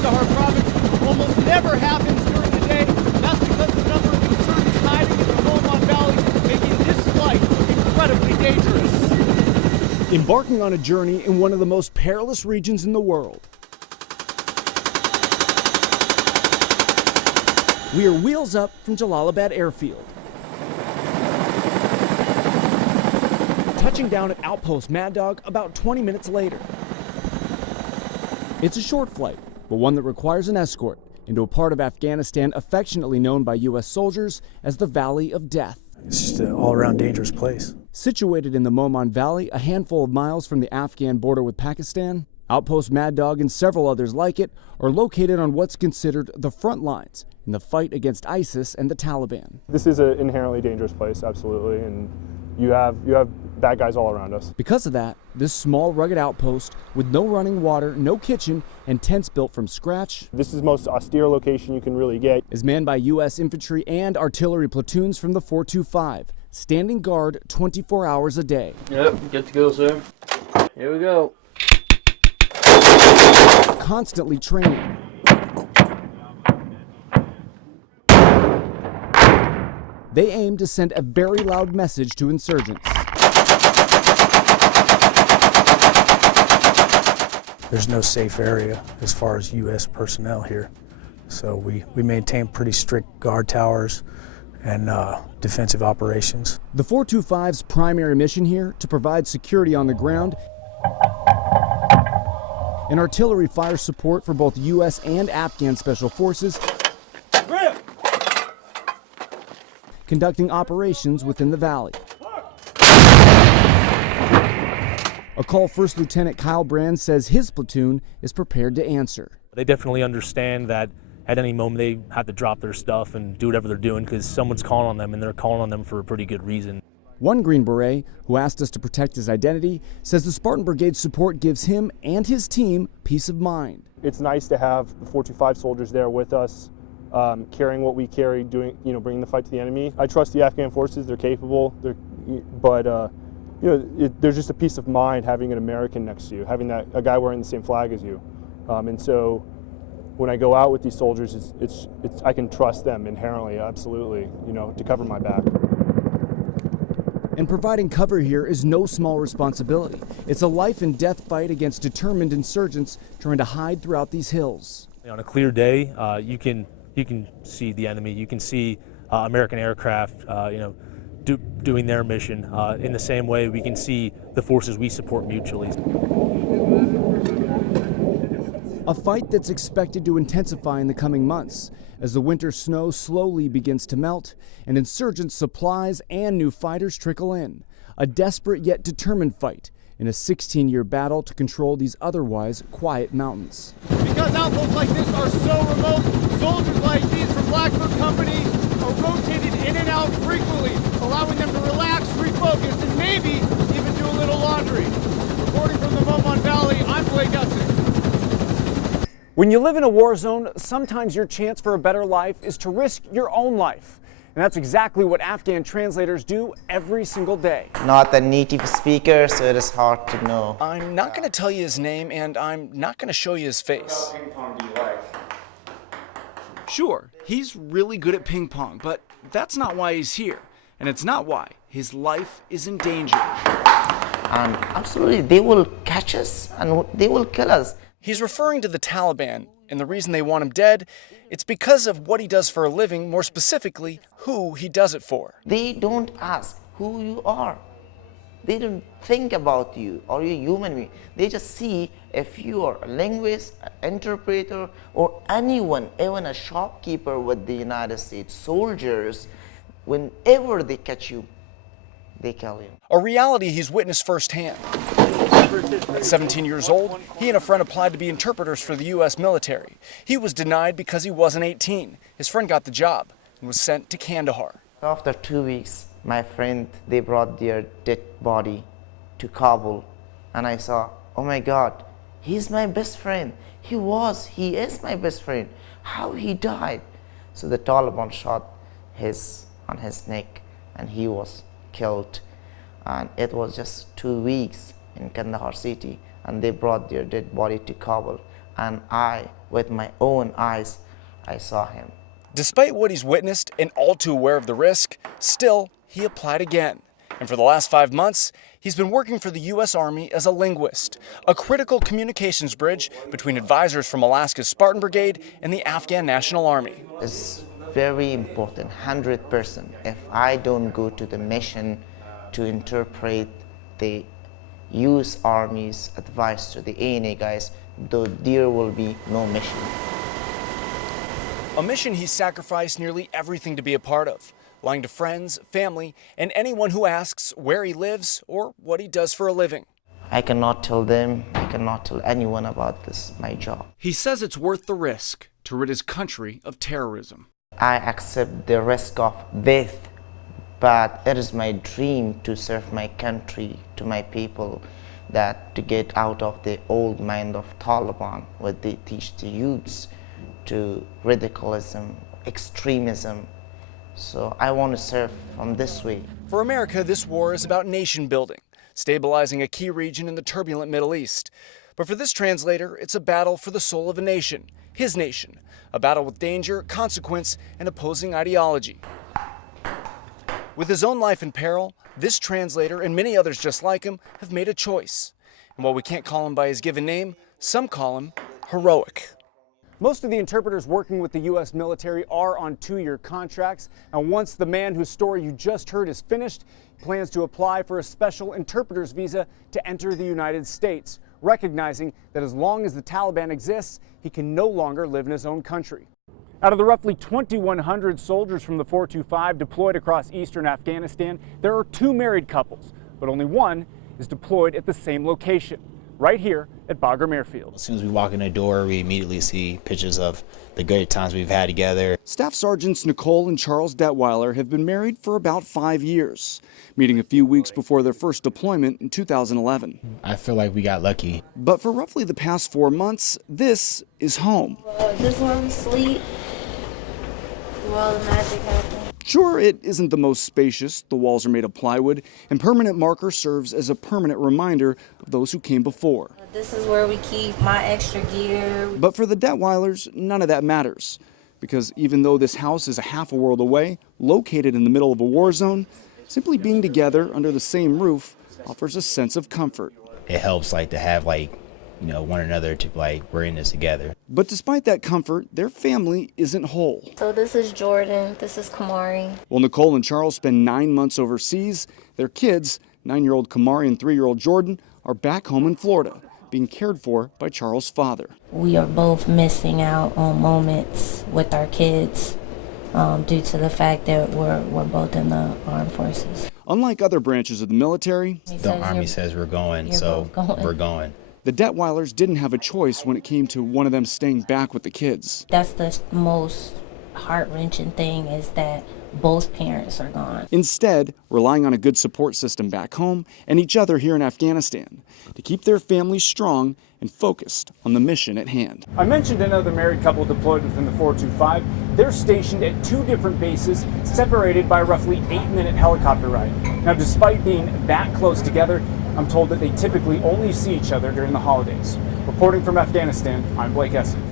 Kandahar province almost never happens during the day. That's because the number of insurgents hiding in the Lutan Valley is making this flight incredibly dangerous. Embarking on a journey in one of the most perilous regions in the world. We are wheels up from Jalalabad Airfield. Touching down at outpost Mad Dog about 20 minutes later. It's a short flight, but one that requires an escort into a part of Afghanistan affectionately known by U.S. soldiers as the Valley of Death. It's just an all-around dangerous place. Situated in the Mohmand Valley, a handful of miles from the Afghan border with Pakistan, Outpost Mad Dog and several others like it are located on what's considered the front lines in the fight against ISIS and the Taliban. This is an inherently dangerous place, absolutely, and you have bad guys all around us. Because of that, this small, rugged outpost with no running water, no kitchen, and tents built from scratch. This is the most austere location you can really get. Is manned by U.S. infantry and artillery platoons from the 425, standing guard 24 hours a day. Yep, good to go, sir. Here we go. Constantly training. They aim to send a very loud message to insurgents. There's no safe area as far as U.S. personnel here. So we maintain pretty strict guard towers and defensive operations. The 425's primary mission here to provide security on the ground and artillery fire support for both U.S. and Afghan special forces conducting operations within the valley. A call First Lieutenant Kyle Brand says his platoon is prepared to answer. They definitely understand that at any moment they have to drop their stuff and do whatever they're doing because someone's calling on them, and they're calling on them for a pretty good reason. One Green Beret, who asked us to protect his identity, says the Spartan Brigade support gives him and his team peace of mind. It's nice to have the 425 soldiers there with us, carrying what we carry, bringing the fight to the enemy. I trust the Afghan forces; they're capable. There's just a peace of mind having an American next to you, having a guy wearing the same flag as you, and so when I go out with these soldiers, I can trust them inherently, absolutely, to cover my back. And providing cover here is no small responsibility. It's a life and death fight against determined insurgents trying to hide throughout these hills. On a clear day, you can see the enemy. You can see American aircraft, doing their mission. In the same way, we can see the forces we support mutually. A fight that's expected to intensify in the coming months as the winter snow slowly begins to melt and insurgent supplies and new fighters trickle in. A desperate yet determined fight in a 16-year battle to control these otherwise quiet mountains. Because outposts like this are so remote, soldiers like these from Blackfoot Company are rotated in and out frequently, allowing them to relax, refocus, and maybe even do a little laundry. Reporting from the Mohmand Valley, I'm Blake Essig. When you live in a war zone, sometimes your chance for a better life is to risk your own life. And that's exactly what Afghan translators do every single day. Not a native speaker, so it is hard to know. I'm not going to tell you his name, and I'm not going to show you his face. What ping pong do you like? Sure, he's really good at ping pong, but that's not why he's here. And it's not why his life is in danger. And absolutely, they will catch us and they will kill us. He's referring to the Taliban, and the reason they want him dead, it's because of what he does for a living, more specifically, who he does it for. They don't ask who you are. They don't think about you or your human being. They just see if you are a linguist, an interpreter, or anyone, even a shopkeeper with the United States soldiers. Whenever they catch you, they kill you. A reality he's witnessed firsthand. At 17 years old, he and a friend applied to be interpreters for the U.S. military. He was denied because he wasn't 18. His friend got the job and was sent to Kandahar. After 2 weeks, my friend, they brought their dead body to Kabul, and I saw, oh my God, he's my best friend. He is my best friend. How he died? So the Taliban shot on his neck, and he was killed. And it was just 2 weeks in Kandahar city, and they brought their dead body to Kabul, and I with my own eyes, I saw him. Despite what he's witnessed and all too aware of the risk, still, he applied again. And for the last 5 months, he's been working for the U.S. Army as a linguist, a critical communications bridge between advisors from Alaska's Spartan Brigade and the Afghan National Army. It's very important, 100%. If I don't go to the mission to interpret the U.S. Army's advice to the ANA guys, there will be no mission. A mission he's sacrificed nearly everything to be a part of, lying to friends, family, and anyone who asks where he lives or what he does for a living. I cannot tell them, I cannot tell anyone about this, my job. He says it's worth the risk to rid his country of terrorism. I accept the risk of death, but it is my dream to serve my country, to my people, that to get out of the old mind of Taliban, where they teach the youths to radicalism, extremism. So I want to serve from this way. For America, this war is about nation building, stabilizing a key region in the turbulent Middle East. But for this translator, it's a battle for the soul of a nation, his nation, a battle with danger, consequence, and opposing ideology. With his own life in peril, this translator and many others just like him have made a choice. And while we can't call him by his given name, some call him heroic. Most of the interpreters working with the U.S. military are on 2-year contracts, and once the man whose story you just heard is finished, he plans to apply for a special interpreter's visa to enter the United States, recognizing that as long as the Taliban exists, he can no longer live in his own country. Out of the roughly 2,100 soldiers from the 425 deployed across eastern Afghanistan, there are 2 married couples, but only one is deployed at the same location, right here at Bagram Airfield. As soon as we walk in the door, we immediately see pictures of the great times we've had together. Staff Sergeants Nicole and Charles Detweiler have been married for about 5 years, meeting a few weeks before their first deployment in 2011. I feel like we got lucky. But for roughly the past 4 months, this is home. This is where we sleep. Well, the magic happens. Sure, it isn't the most spacious. The walls are made of plywood, and permanent marker serves as a permanent reminder of those who came before. This is where we keep my extra gear. But for the Detweilers, none of that matters. Because even though this house is a half a world away, located in the middle of a war zone, simply being together under the same roof offers a sense of comfort. It helps to have one another to we're in this together. But despite that comfort, their family isn't whole. So this is Jordan, this is Kamari. While Nicole and Charles spend 9 months overseas, their kids, 9-year-old Kamari and 3-year-old Jordan, are back home in Florida, being cared for by Charles' father. We are both missing out on moments with our kids due to the fact that we're both in the armed forces. Unlike other branches of the military, The Army says we're going, so we're going. the Detweilers didn't have a choice when it came to one of them staying back with the kids. That's the most heart-wrenching thing, is that both parents are gone. Instead, relying on a good support system back home and each other here in Afghanistan to keep their families strong and focused on the mission at hand. I mentioned another married couple deployed within the 425. They're stationed at 2 different bases, separated by a roughly 8-minute helicopter ride. Now, despite being that close together, I'm told that they typically only see each other during the holidays. Reporting from Afghanistan, I'm Blake Essig.